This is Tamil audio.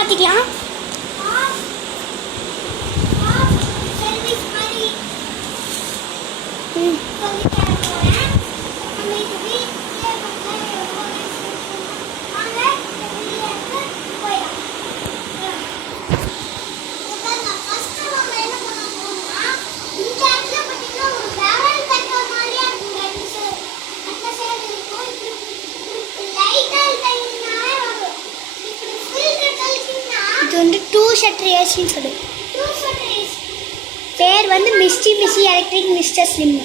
மாற்றிக்கலாம். இது வந்து 2 ஷட்டர் ஏசின்னு சொல்லு. பேர் வந்து மிஸ்டி எலக்ட்ரிக் மிஸ்டர் ஸ்லிம்.